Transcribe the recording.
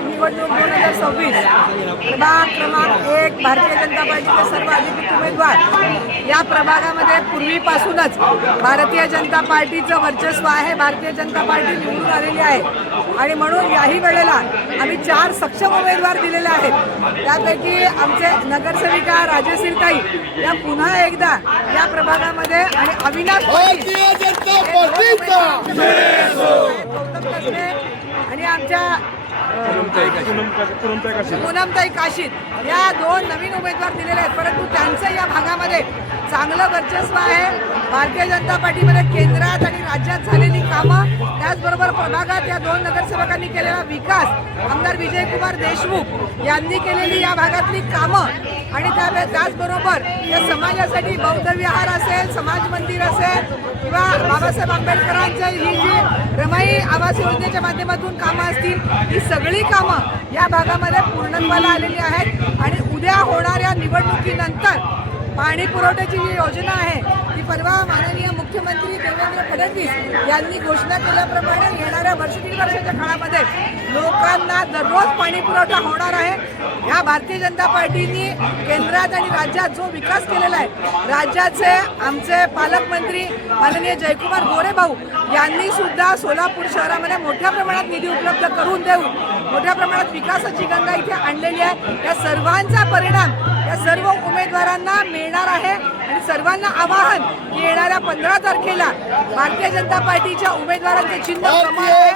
निवडणूक 2026 प्रभाग क्रमांक 1 भारतीय जनता पार्टीचे सर्व अधिकृत उमेदवार या प्रभागामध्ये पूर्वीपासूनच भारतीय जनता पार्टीचं वर्चस्व आहे. भारतीय जनता पार्टी निवडून आलेली आहे आणि म्हणून याही वेळेला आम्ही 4 सक्षम उमेदवार दिलेले आहेत. त्यापैकी आमचे नगरसेविका राजश्रीताई या पुन्हा एकदा या प्रभागामध्ये आणि अविनाश आणि आमच्या पूनमताई काशीद या 2 नवीन उमेदवार दिलेले आहेत. परंतु त्यांचं या भागामध्ये चांगलं वर्चस्व आहे. भारतीय जनता पार्टीमध्ये केंद्रात आणि राज्यात झालेली कामं, त्याचबरोबर प्रभागात या 2 नगरसेवकांनी केलेला विकास, आमदार विजयकुमार देशमुख यांनी केलेली या भागातली कामं आणि त्याचबरोबर या समाजासाठी बौद्ध विहार असेल, समाज मंदिर असेल किंवा बाबासाहेब आंबेडकरांच्या ही जी रमाई आवास योजनेच्या माध्यमातून कामं असतील, ही सगळी कामं या भागामध्ये पूर्णत्वाला आलेली आहेत. आणि उद्या होणाऱ्या निवडणुकीनंतर पाणी पुरवठ्याची जी योजना आहे ती परवा माननीय मुख्यमंत्री देवेंद्र फडणवीस यांनी घोषणा केल्याप्रमाणे येणाऱ्या दीड वर्षाच्या काळामध्ये लोकांना दररोज पाणी पुरवठा होणार आहे. या भारतीय जनता पार्टीने केंद्रात आणि राज्यात जो विकास केलेला आहे, राज्याचे आमचे पालकमंत्री माननीय जयकुमार गोरे भाऊ यांनी सुद्धा सोलापूर शहरामध्ये मोठ्या प्रमाणात निधी उपलब्ध करून देऊन मोठ्या प्रमाणात विकासाची गंगा इथे आणलेली आहे. या सर्वांचा परिणाम या सर्व उमेदवारांना मिळणार आहे आणि सर्वांना आवाहन की येणाऱ्या 15 तारखेला भारतीय जनता पार्टीच्या उमेदवारांचे चिन्ह कमळ आहे.